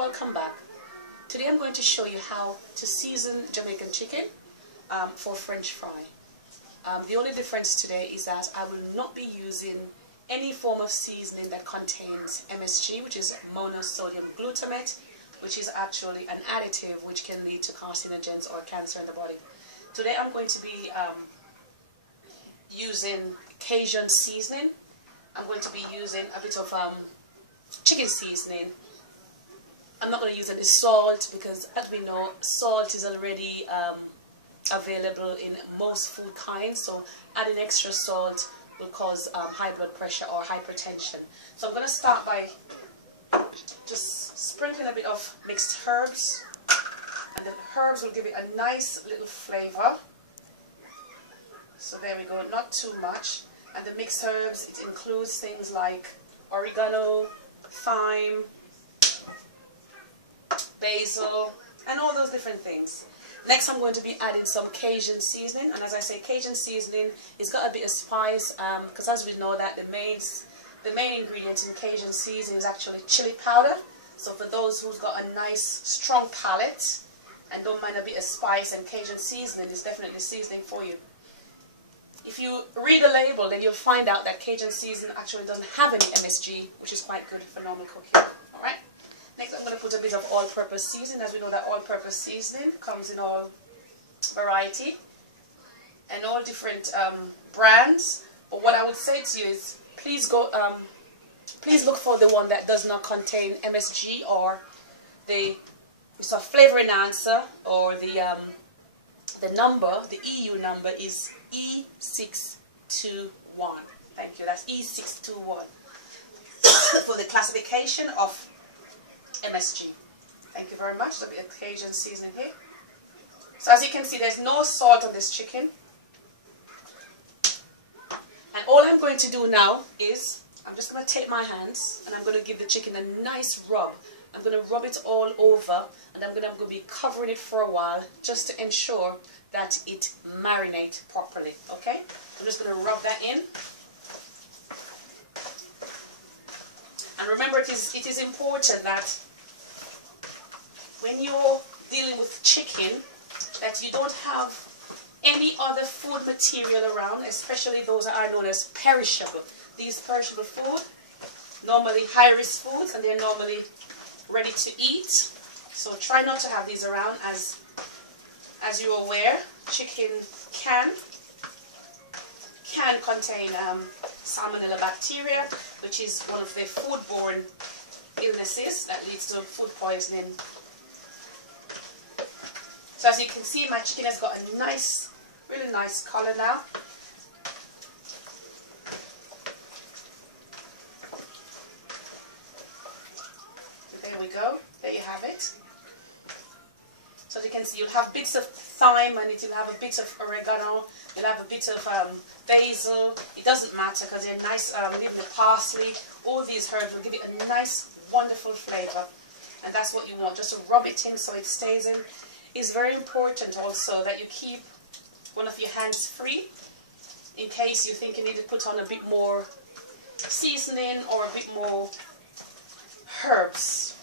Welcome back. Today I'm going to show you how to season Jamaican chicken for French fry. The only difference today is that I will not be using any form of seasoning that contains MSG, which is monosodium glutamate, which is actually an additive which can lead to carcinogens or cancer in the body. Today I'm going to be using Cajun seasoning. I'm going to be using a bit of chicken seasoning. I'm not going to use any salt because, as we know, salt is already available in most food kinds, so adding extra salt will cause high blood pressure or hypertension. So I'm going to start by just sprinkling a bit of mixed herbs, and the herbs will give it a nice little flavor. So there we go, not too much. And the mixed herbs, it includes things like oregano, thyme, basil, and all those different things. Next I'm going to be adding some Cajun seasoning, and as I say, Cajun seasoning, it's got a bit of spice, because as we know that the main ingredient in Cajun seasoning is actually chili powder. So for those who's got a nice strong palate and don't mind a bit of spice, and Cajun seasoning is definitely seasoning for you. If you read the label, then you'll find out that Cajun seasoning actually doesn't have any MSG, which is quite good for normal cooking. Alright? Next I'm going to put a bit of all-purpose seasoning. As we know that all-purpose seasoning comes in all variety and all different brands. But what I would say to you is, please look for the one that does not contain MSG or the flavor enhancer, or the number, the EU number is E621. Thank you. That's E621 for the classification of MSG. Thank you very much. There'll be a Cajun seasoning here. So as you can see, there's no salt on this chicken. And all I'm going to do now is, I'm just going to take my hands and I'm going to give the chicken a nice rub. I'm going to rub it all over, and I'm going to be covering it for a while just to ensure that it marinates properly. Okay? I'm just going to rub that in. And remember, it is important that when you're dealing with chicken, that you don't have any other food material around, especially those that are known as perishable. These perishable food, normally high-risk foods, and they're normally ready to eat. So try not to have these around. As you're aware, chicken can contain salmonella bacteria, which is one of the foodborne illnesses that leads to food poisoning. So as you can see, my chicken has got a nice, really nice color now. There we go. There you have it. So as you can see, you'll have bits of thyme on it, you'll have a bit of oregano, you'll have a bit of basil. It doesn't matter because they're nice, even the parsley. All these herbs will give it a nice, wonderful flavor. And that's what you want, just to rub it in so it stays in. It's very important also that you keep one of your hands free in case you think you need to put on a bit more seasoning or a bit more herbs.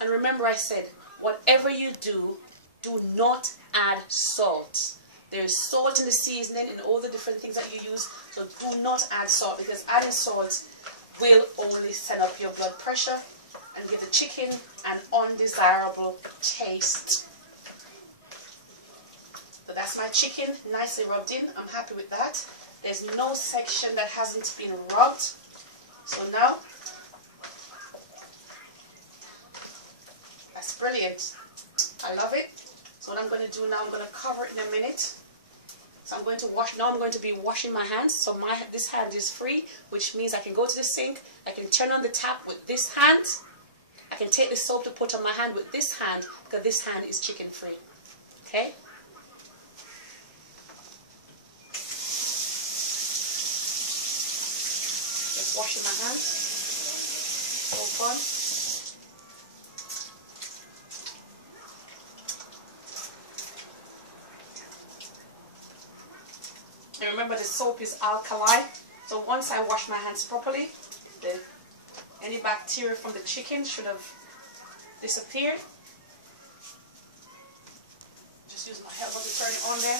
And remember, I said, whatever you do, do not add salt. There is salt in the seasoning and all the different things that you use, so do not add salt, because adding salt will only send up your blood pressure and give the chicken an undesirable taste. So that's my chicken, nicely rubbed in. I'm happy with that. There's no section that hasn't been rubbed. So now, that's brilliant. I love it. So what I'm going to do now, I'm going to cover it in a minute. So I'm going to wash. Now I'm going to be washing my hands. So this hand is free, which means I can go to the sink. I can turn on the tap with this hand. I can take the soap to put on my hand with this hand, because this hand is chicken free. Okay? Just washing my hands. Soap on. And remember, the soap is alkali, so once I wash my hands properly, the Any bacteria from the chicken should have disappeared. Just use my helper to turn it on there.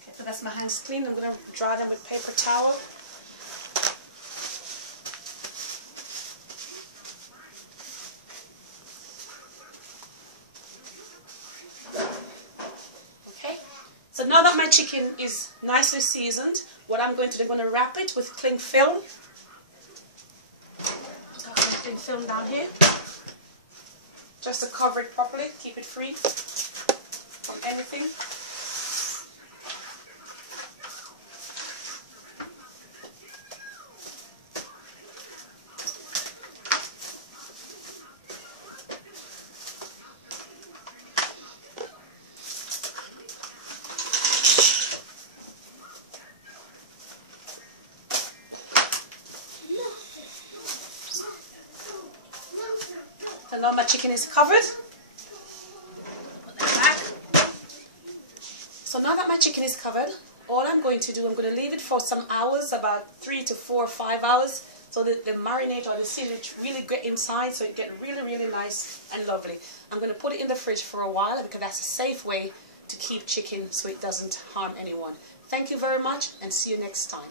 Okay, so that's my hands clean. I'm going to dry them with paper towel. So now that my chicken is nicely seasoned, what I'm going to do, I'm going to wrap it with cling film. Put some cling film down here, just to cover it properly, keep it free from anything. So now my chicken is covered. Put that back. So now that my chicken is covered, all I'm going to do, I'm going to leave it for some hours, about 3 to 4 or 5 hours, so that the marinade or the seasoning really get inside, so it get really, really nice and lovely. I'm going to put it in the fridge for a while because that's a safe way to keep chicken so it doesn't harm anyone. Thank you very much and see you next time.